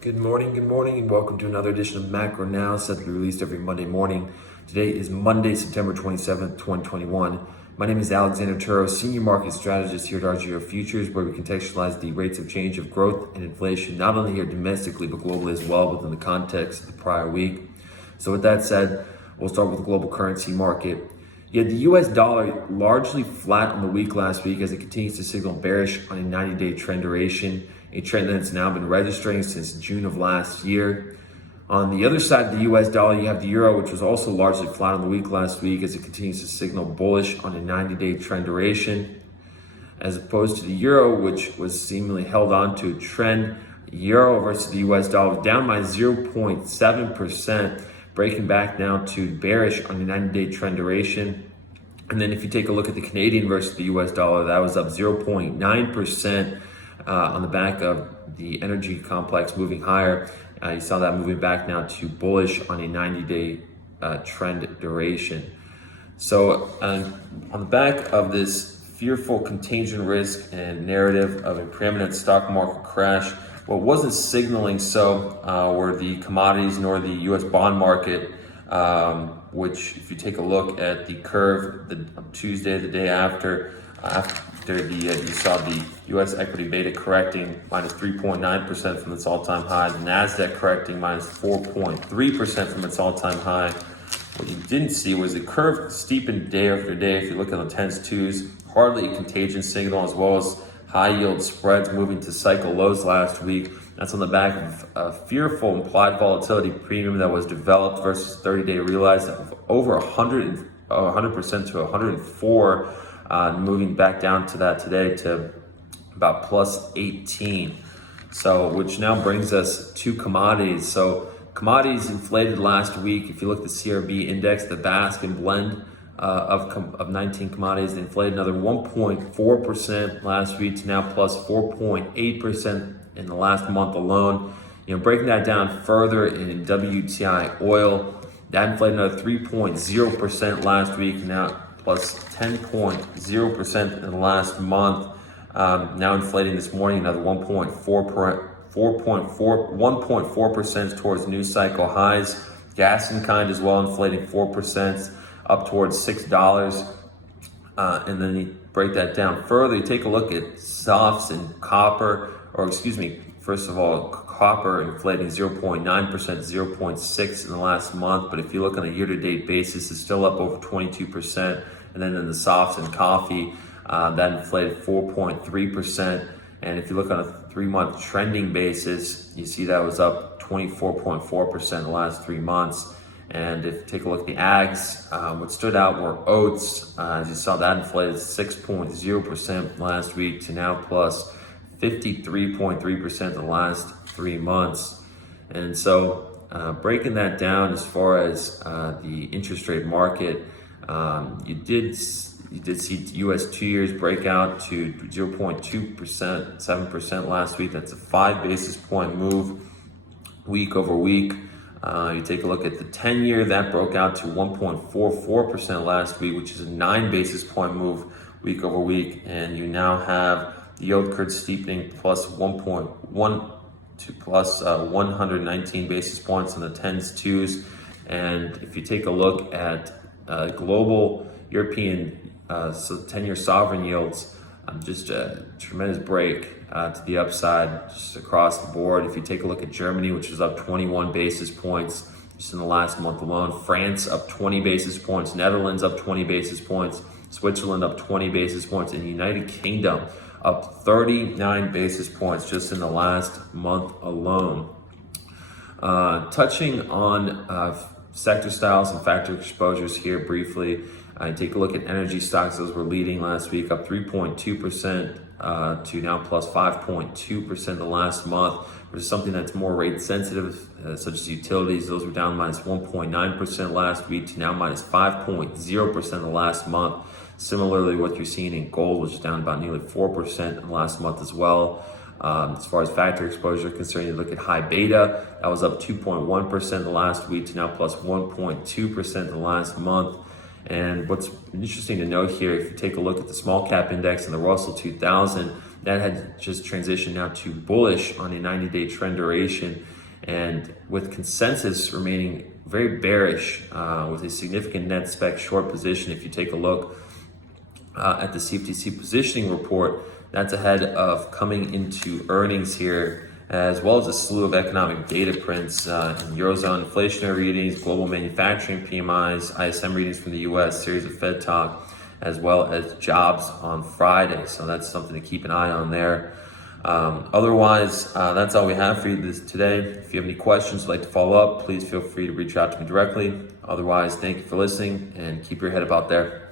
Good morning, and welcome to another edition of Macro Now, set to be released every Monday morning. Today is Monday, September 27th, 2021. My name is Alexander Turro, Senior Market Strategist here at RGO Futures, where we contextualize the rates of change of growth and inflation, not only here domestically, but globally as well, within the context of the prior week. So with that said, we'll start with the global currency market. You had the US dollar largely flat on the week last week as it continues to signal bearish on a 90-day trend duration, a trend that's now been registering since June of last year. On the other side of the US dollar, you have the euro, which was also largely flat on the week last week as it continues to signal bullish on a 90-day trend duration, as opposed to the euro, which was seemingly held on to a trend. Euro versus the US dollar was down by 0.7%, breaking back now to bearish on the 90-day trend duration. And then if you take a look at the Canadian versus the US dollar, that was up 0.9%. On the back of the energy complex moving higher. You saw that moving back now to bullish on a 90-day trend duration. So on the back of this fearful contagion risk and narrative of a preeminent stock market crash, what wasn't signaling so were the commodities nor the U.S. bond market, which if you take a look at the curve Tuesday, the day after you saw the U.S. equity beta correcting minus 3.9% from its all-time high, the NASDAQ correcting minus 4.3% from its all-time high. What you didn't see was the curve steepened day after day. If you look at the 10s, 2s, hardly a contagion signal, as well as high-yield spreads moving to cycle lows last week. That's on the back of a fearful implied volatility premium that was developed versus 30-day realized of over 100% to 104. Moving back down to that today to about plus 18. So, which now brings us to commodities. So, commodities inflated last week. If you look at the CRB index, the Basque and blend of 19 commodities, they inflated another 1.4% last week to now plus 4.8% in the last month alone. Breaking that down further in WTI oil, that inflated another 3.0% last week, now plus 10.0% in the last month. Now inflating this morning another 1.4% towards new cycle highs. Gas in kind as well, inflating 4% up towards $6. And then you break that down further. You take a look at softs and copper, first of all, copper inflating 0.9%, 0.6% in the last month. But if you look on a year-to-date basis, it's still up over 22%. And then in the softs and coffee, that inflated 4.3%. And if you look on a 3-month trending basis, you see that was up 24.4% in the last 3 months. And if you take a look at the ags, what stood out were oats. As you saw, that inflated 6.0% last week to now plus 53.3% in the last 3 months. And so breaking that down as far as the interest rate market, you did see U.S. 2 years break out to 0.2%, 7% last week. That's a 5 basis point move week over week. You take a look at the 10-year, that broke out to 1.44% last week, which is a 9 basis point move week over week. And you now have the yield curve steepening plus 1.1 to plus 119 basis points in the 10s, 2s. And if you take a look at global European 10-year sovereign yields, just a tremendous break to the upside just across the board. If you take a look at Germany, which is up 21 basis points just in the last month alone, France up 20 basis points, Netherlands up 20 basis points, Switzerland up 20 basis points, and United Kingdom up 39 basis points just in the last month alone. Touching on sector styles and factor exposures here briefly. Take a look at energy stocks. Those were leading last week, up 3.2% to now plus 5.2% the last month. Versus something that's more rate sensitive, such as utilities. Those were down minus 1.9% last week to now minus 5.0% the last month. Similarly, what you're seeing in gold, which is down about nearly 4% in the last month as well. As far as factor exposure concerned, you look at high beta, that was up 2.1% the last week to now plus 1.2% the last month. And what's interesting to note here, if you take a look at the small cap index and the Russell 2000, that had just transitioned now to bullish on a 90-day trend duration, and with consensus remaining very bearish with a significant net spec short position. If you take a look at the CFTC positioning report, that's ahead of coming into earnings here, as well as a slew of economic data prints in Eurozone inflationary readings, global manufacturing PMIs, ISM readings from the US, series of Fed talk, as well as jobs on Friday. So that's something to keep an eye on there. Otherwise, that's all we have for you today. If you have any questions, you'd like to follow up, please feel free to reach out to me directly. Otherwise, thank you for listening and keep your head up out there.